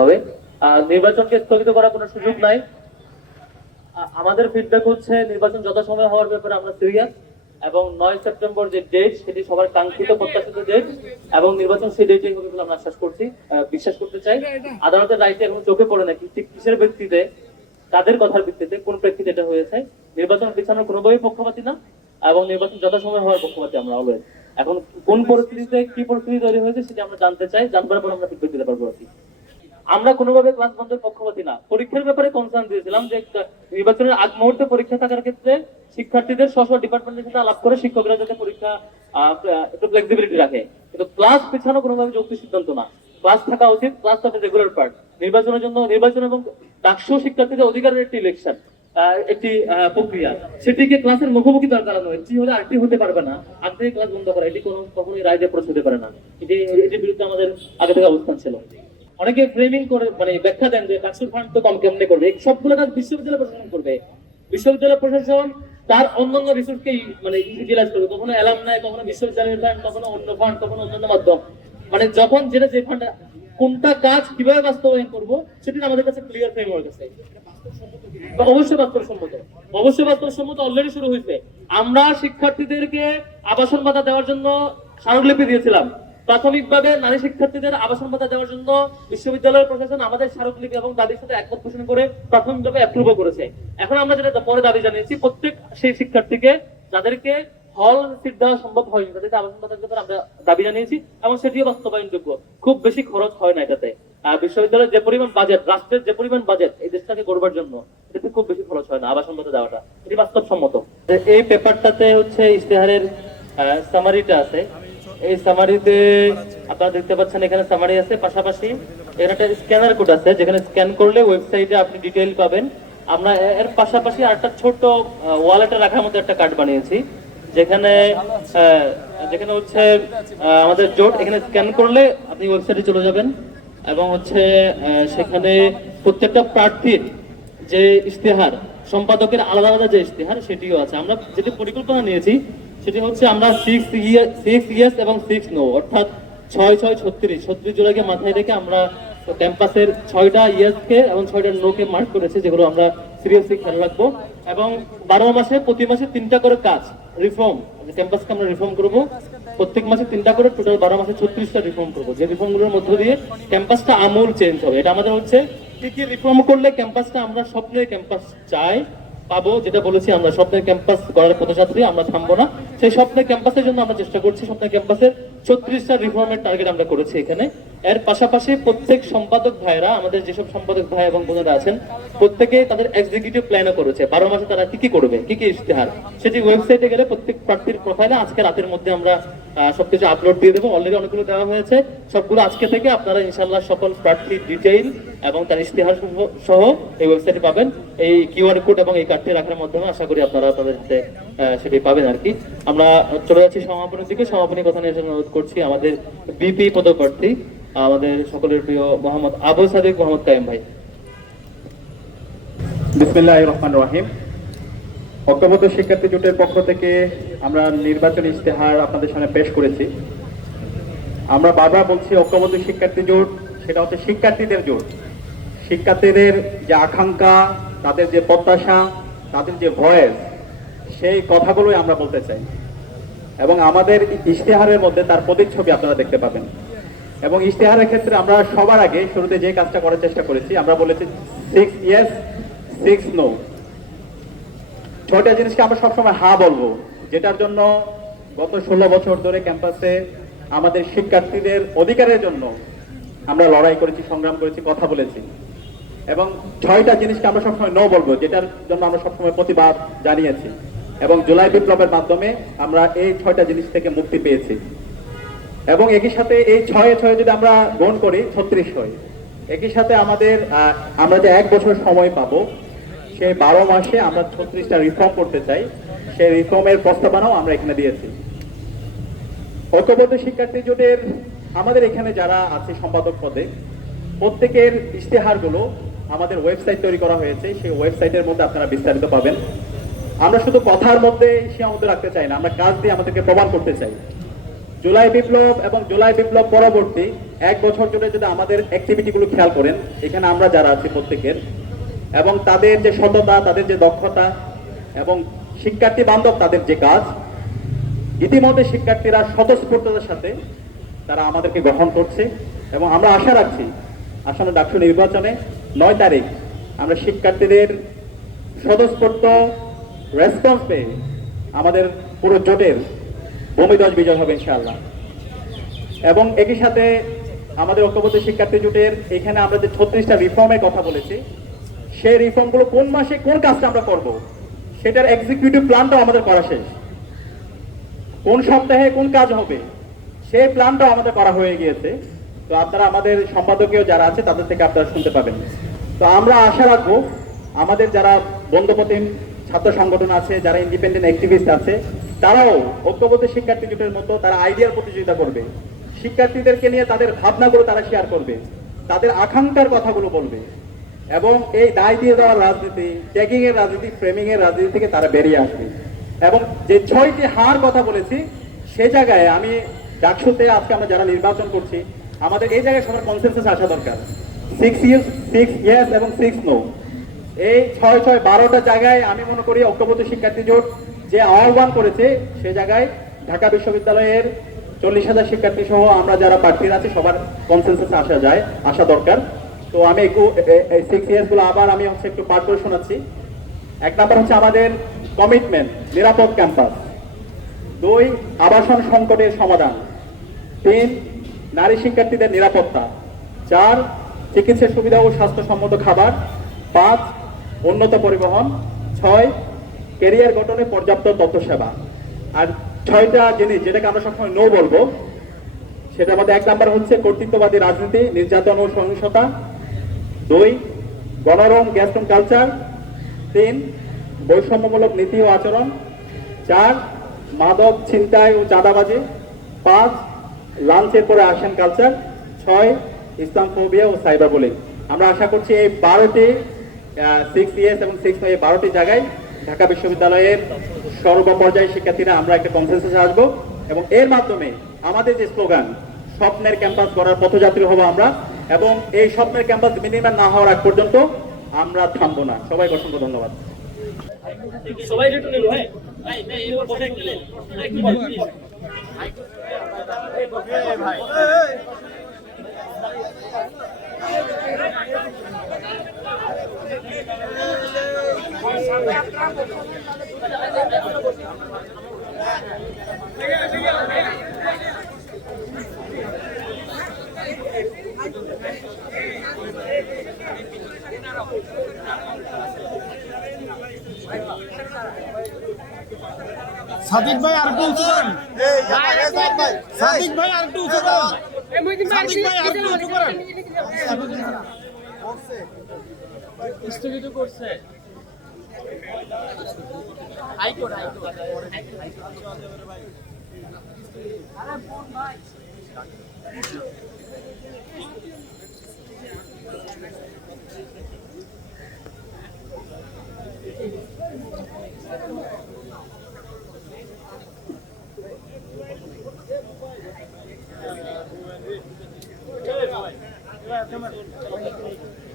হবে। নির্বাচনকে স্থগিত করার কোনো সুযোগ নাই। আমাদের ফিডব্যাক হচ্ছে নির্বাচন যথাসময়ে হওয়ার ব্যাপারে আমরা সিরিয়াস এবং নয় সেপ্টেম্বর যে ডেট সেটি সবার কাঙ্ক্ষিত প্রত্যাশিত ডেট এবং নির্বাচন সেই ডেটেই হবে বলে আমরা আশ্বাস করছি। বিশ্বাস করতে চাই। আদালতের রাইটে এখন চোখে পড়ে নাকি ঠিক কিসের ভিত্তিতে, কাদের কথার ভিত্তিতে, কোন প্রেক্ষিতে এটা হয়েছে, নির্বাচন পিছানোর কোনোভাবেই পক্ষপাতী না। এবং নির্বাচন যথাসময়ে হওয়ার পক্ষপাতী আমরা অলওয়েজ এখন কোন পরিস্থিতিতে কি পরিস্থিতি তৈরি হয়েছে সেটা আমরা জানতে চাই। জানবার পর আমরা ফিডব্যাক দিতে পারব আর কি। আমরা কোনোভাবে ক্লাস বন্ধের পক্ষপাতী না। পরীক্ষার ব্যাপারে কনসার্ন দিয়েছিলাম যে, নির্বাচনের আগ মুহূর্তে পরীক্ষা থাকার ক্ষেত্রে শিক্ষার্থীদের স্ব ডিপার্টমেন্টের সাথে আলাপ করে শিক্ষকরা যাতে পরীক্ষা একটু ফ্লেক্সিবিলিটি রাখে। কিন্তু ক্লাস পিছানো কোনোভাবে যৌক্তিক সিদ্ধান্ত না। ক্লাস থাকা উচিত ক্লাস হবে রেগুলার পার্ট নির্বাচনের জন্য নির্বাচন এবং ডাকসু শিক্ষার্থীদের অধিকারের একটি ইলেকশন একটি প্রক্রিয়া। সেটিকে ক্লাসের মুখোমুখি দরকার নয় এটি হলে আরটি হতে পারবে না। আগ থেকে ক্লাস বন্ধ করা, এটি কোনো কখনোই রায় দিয়ে প্রশ্ন পারে না। এটি, এটির বিরুদ্ধে আমাদের আগে থেকে অবস্থান ছিল। অনেকে ফ্রেমিং করে মানে ব্যাখ্যা দেন যে কাকসুর ফান্ড তো কম কেমনে করবে? সবগুলো কাজ বিশ্ববিদ্যালয় প্রশাসন করবে। বিশ্ববিদ্যালয় প্রশাসন তার অন্যান্য রিসোর্সকে মানে ইউটিলাইজ করবে। কখনো অ্যালাম নাই কখনো বিশ্ববিদ্যালয়ের ফান্ড কখনো অন্য ফান্ড কখনো অন্যান্য মাধ্যম। মানে যখন যেটা যে ফান্ড কোনটা কাজ কীভাবে বাস্তবায়ন করব, সেটা আমাদের কাছে ক্লিয়ার ফ্রেমওয়ার্ক আছে। অবশ্যই বাস্তবসম্মত। অবশ্যই বাস্তবসম্মত অলরেডি শুরু হয়েছে। আমরা শিক্ষার্থীদেরকে আবাসন ভাতা দেওয়ার জন্য স্মারকলিপি দিয়েছিলাম। প্রাথমিকভাবে নারী শিক্ষার্থীদের আবাসন ভাতা দেওয়ার জন্য বিশ্ববিদ্যালয়ের প্রশাসন আমাদের স্মারকলিপি এবং দাবির সাথে একমত পোষণ করে প্রাথমিকভাবে অ্যাপ্রুভ করেছে। এখন আমরা যেটা পরে দাবি জানিয়েছি, প্রত্যেক সেই শিক্ষার্থীকে যাদেরকে হল সিট দেওয়া সম্ভব হয়নি, তাদেরকে আবাসন ভাতার ব্যাপারে আমরা দাবি জানিয়েছি এবং সেটিও বাস্তবায়নযোগ্য। খুব বেশি খরচ হয় না এটাতে। বিশ্ববিদ্যালয়ের যে পরিমাণ বাজেট রাষ্ট্রের যে পরিমাণ বাজেট এই দেশটাকে গড়বার জন্য, এটাতে খুব বেশি খরচ হয় না আবাসন ভাতা দেওয়াটা। এটি বাস্তবসম্মত। এই পেপারটাতে হচ্ছে ইশতেহারের সামারিটা আছে। এই সামারিতে আপনারা দেখতে পাচ্ছেন এখানে সামারি আছে। পাশাপাশি এখানে একটা স্ক্যানার কোড আছে, যেখানে স্ক্যান করলে ওয়েবসাইটে আপনি ডিটেইল পাবেন। আমরা এর পাশাপাশি আরেকটা ছোট ওয়ালেটে রাখার মতো একটা কার্ড বানিয়েছি। যেখানে যেখানে হচ্ছে আমাদের জোট এখানে স্ক্যান করলে আপনি ওয়েবসাইটে চলে যাবেন। এবং হচ্ছে সেখানে প্রত্যেকটা প্রার্থীর যে ইশতেহার, সম্পাদকের আলাদা আলাদা যে ইশতেহার, সেটিও আছে। আমরা যেটি পরিকল্পনা নিয়েছি সেটি হচ্ছে আমরা সিক্স ইয়ার সিক্স ইয়ার্স এবং সিক্স নো অর্থাৎ ছয় ছয়, ছত্রিশ। ছত্রিশ জোড়াকে মাথায় রেখে আমরা ক্যাম্পাসের ছয়টা ইয়ার্সকে এবং ছয়টা নোকে মার্ক করেছে, যেগুলো আমরা সিরিয়াসলি খেয়াল রাখব। এবং বারো মাসে, প্রতি মাসে তিনটা করে কাজ রিফর্ম ক্যাম্পাসকে আমরা রিফর্ম করব। প্রত্যেক মাসে তিনটা করে টোটাল বারো মাসে ছত্রিশটা রিফর্ম করব। যে রিফর্মগুলোর মধ্য দিয়ে ক্যাম্পাসটা আমূল চেঞ্জ হবে। এটা আমাদের হচ্ছে, কি কি রিফর্ম করলে ক্যাম্পাসটা আমরা স্বপ্নের ক্যাম্পাস চাই পাবো, যেটা বলেছি, আমরা স্বপ্নের ক্যাম্পাস গড়ার পথযাত্রী আমরা থামবো না। সেই স্বপ্নের ক্যাম্পাসের জন্য আমরা চেষ্টা করছি, স্বপ্নের ক্যাম্পাসের ছত্রিশটা রিফর্মের টার্গেট আমরা করেছি এখানে। এর পাশাপাশি প্রত্যেক সম্পাদক ভাইরা আমাদের যেসব সম্পাদক ভাই এবং বোনেরা আছেন, প্রত্যেকে তাদের এক্সিকিউটিভ প্ল্যানও করেছে। বারো মাসে তারা কি কি করবে, কি কি ইশতেহার? সেটি ওয়েবসাইটে গেলে প্রত্যেক প্রার্থীর প্রোফাইলে আজকে রাতের মধ্যে আমরা সবকিছু আপলোড দিয়ে দেবো। অলরেডি অনেকগুলো দেওয়া হয়েছে। সবগুলো আজকে থেকে আপনারা ইনশাল্লাহ সকল প্রার্থীর ডিটেইল এবং তার ইশতেহার সহ- এই ওয়েবসাইটে পাবেন। এই কিউআর কোড এবং এই কার্ডটি রাখার মাধ্যমে আশা করি আপনারা তাদের সেটি পাবেন আর কি। আমরা চলে যাচ্ছি সমাপনের দিকে। সমাপনী কথা নিয়ে অনুরোধ করছি আমাদের বিপি পদপ্রার্থী আমাদের সকলের প্রিয় মোহাম্মদ আবু সাদেক, মোহাম্মদ কায়েম ভাই। বিসমিল্লাহ রহমান রহিম। ঐক্যবদ্ধ শিক্ষার্থী জোটের পক্ষ থেকে আমরা নির্বাচনী ইশতেহার আপনাদের সামনে পেশ করেছি। আমরা বারবার বলছি ঐক্যবদ্ধ শিক্ষার্থী জোট, সেটা হচ্ছে শিক্ষার্থীদের জোট। শিক্ষার্থীদের যে আকাঙ্ক্ষা, তাদের যে প্রত্যাশা, তাদের যে ভয়েস, সেই কথাগুলোই আমরা বলতে চাই। এবং আমাদের ইশতেহারের মধ্যে তার প্রতিচ্ছবি আপনারা দেখতে পাবেন। এবং ইশতেহারের ক্ষেত্রে আমরা সবার আগে শুরুতে যে কাজটা করার চেষ্টা করেছি, আমরা বলেছি সিক্স ইয়েস সিক্স নো ছয়টা জিনিসকে আমরা সবসময় হা বলব, যেটার জন্য গত ষোলো বছর ধরে ক্যাম্পাসে আমাদের শিক্ষার্থীদের অধিকারের জন্য আমরা লড়াই করেছি, সংগ্রাম করেছি, কথা বলেছি। এবং ছয়টা জিনিসকে আমরা সবসময় নো বলব, যেটার জন্য আমরা সবসময় প্রতিবাদ জানিয়েছি। এবং জুলাই বিপ্লবের মাধ্যমে আমরা এই ছয়টা জিনিস থেকে মুক্তি পেয়েছি। এবং একই সাথে এই ছয়ে ছয়ে যদি আমরা গ্রহণ করি, ছত্রিশ হয়। একই সাথে আমাদের আমরা যে এক বছর সময় পাবো, সেই বারো মাসে আমরা ছত্রিশটা রিফর্ম করতে চাই। সেই রিফর্মের প্রস্তাবনাও আমরা এখানে দিয়েছি। ঐক্যবদ্ধ শিক্ষার্থী জোটের, আমাদের এখানে যারা আছে সম্পাদক পদে, প্রত্যেকের ইশতেহারগুলো আমাদের ওয়েবসাইট তৈরি করা হয়েছে। সেই ওয়েবসাইটের মধ্যে আপনারা বিস্তারিত পাবেন। আমরা শুধু কথার মধ্যে সীমাবদ্ধ রাখতে চাই না, আমরা কাজ দিয়ে আমাদেরকে প্রমাণ করতে চাই। জুলাই বিপ্লব এবং জুলাই বিপ্লব পরবর্তী এক বছর জুড়ে যদি আমাদের অ্যাক্টিভিটিগুলো খেয়াল করেন, এখানে আমরা যারা আছি প্রত্যেকের, এবং তাদের যে সততা, তাদের যে দক্ষতা, এবং শিক্ষার্থী বান্ধব তাদের যে কাজ, ইতিমধ্যে শিক্ষার্থীরা স্বতঃস্ফূর্ততার সাথে তারা আমাদেরকে গ্রহণ করছে, এবং আমরা আশা রাখছি আসন্ন ডাকসু নির্বাচনে নয় তারিখ আমরা শিক্ষার্থীদের স্বতঃস্ফূর্ত রেসপন্স পেয়ে আমাদের পুরো জোটের ভূমিধ্বজ বিজয় হবে ইনশাআল্লাহ। এবং একই সাথে আমাদের ঐক্যবদ্ধ শিক্ষার্থী জোটের এখানে আমরা যে ছত্রিশটা রিফর্মের কথা বলেছি, সেই রিফর্মগুলো কোন মাসে কোন কাজটা আমরা করব, সেটার এক্সিকিউটিভ প্ল্যানটাও আমাদের করা শেষ। কোন সপ্তাহে কোন কাজ হবে, সেই প্ল্যানটাও আমাদের করা হয়ে গিয়েছে। তো আপনারা আমাদের সম্পাদকীয় যারা আছে, তাদের থেকে আপনারা শুনতে পাবেন। তো আমরা আশা রাখব, আমাদের যারা বন্ধুপতিম ছাত্র সংগঠন আছে, যারা ইন্ডিপেন্ডেন্ট অ্যাক্টিভিস্ট আছে, তারাও ঐক্যবদ্ধ শিক্ষার্থী জোটের মতো তারা আইডিয়ার প্রতিযোগিতা করবে। শিক্ষার্থীদেরকে নিয়ে তাদের ভাবনাগুলো তারা শেয়ার করবে, তাদের আকাঙ্ক্ষার কথাগুলো বলবে এবং এই দায় দিয়ে দেওয়ার রাজনীতি ট্যাগিং এর রাজনীতি ফ্রেমিং এর রাজনীতি থেকে তারা বেরিয়ে আসবে। এবং যে ছয়টি হার কথা বলেছি, সে জায়গায় আমি ডাকসুতে আজকে আমরা যারা নির্বাচন করছি, আমাদের এই জায়গায় সবার কনসেন্সাস আসা দরকার। সিক্স ইয়ার্স সিক্স ইয়ার্স এবং সিক্স নো এই ছয় ছয় বারোটা জায়গায় আমি মনে করি ঐক্যবদ্ধ শিক্ষার্থী জোট যে আহ্বান করেছে, সে জায়গায় ঢাকা বিশ্ববিদ্যালয়ের চল্লিশ হাজার শিক্ষার্থী সহ আমরা যারা প্রার্থীরা আছি, সবার কনসেন্সাস আসা যায়, আসা দরকার। তো আমি একটু সিক্স ইয়ার্সগুলো আবার আমি হচ্ছে একটু পাঠ করে শোনাচ্ছি। এক নাম্বার হচ্ছে আমাদের কমিটমেন্ট নিরাপদ ক্যাম্পাস দুই, আবাসন সংকটের সমাধান। তিন, নারী শিক্ষার্থীদের নিরাপত্তা। চার, চিকিৎসা সুবিধা ও স্বাস্থ্যসম্মত খাবার। পাঁচ উন্নত পরিবহন, ছয় ক্যারিয়ার গঠনে পর্যাপ্ত তথ্য সেবা আর ছয়টা জিনিস যেটাকে আমরা সবসময় নো বলব, সেটার মধ্যে এক নাম্বার হচ্ছে কর্তৃত্ববাদী রাজনীতি, নির্যাতন ও সহিংসতা। দুই, গণরম গ্যাস্ট্রম কালচার তিন, বৈষম্যমূলক নীতি ও আচরণ। চার, মাদক ছিনতাই ও চাঁদাবাজি। পাঁচ, লাঞ্চের পরে আসেন কালচার ছয় ইসলাম ফোবিয়া ও সাইবার বুলিং আমরা আশা করছি এই বারোটি সিক্স ইয়ার্স এবং সিক্স এই বারোটি জায়গায় ঢাকা বিশ্ববিদ্যালয়ের সর্বপর্যায়ে শিক্ষার্থীরা আমরা একটা কনসেন্সাসে আসব এবং এর মাধ্যমে আমাদের যে স্লোগান স্বপ্নের ক্যাম্পাস করার পথযাত্রী হব আমরা এবং এই স্বপ্নের ক্যাম্পাস মিনিমাম না হওয়ার আগ পর্যন্ত আমরা থামবো না। সবাইকে অসংখ্য ধন্যবাদ। সবাই একটু নিল ভাই ভাই এবার বসে একটু নিন একটু বল প্লিজ সাদিক ভাই আর একটু উঁচু করেন সাদিক ভাই আর একটু উঁচু করেন সাদিক ভাই আর একটু উঁচু করেন স্থগিত করছে হাইকোর্ট হাইকোর্ট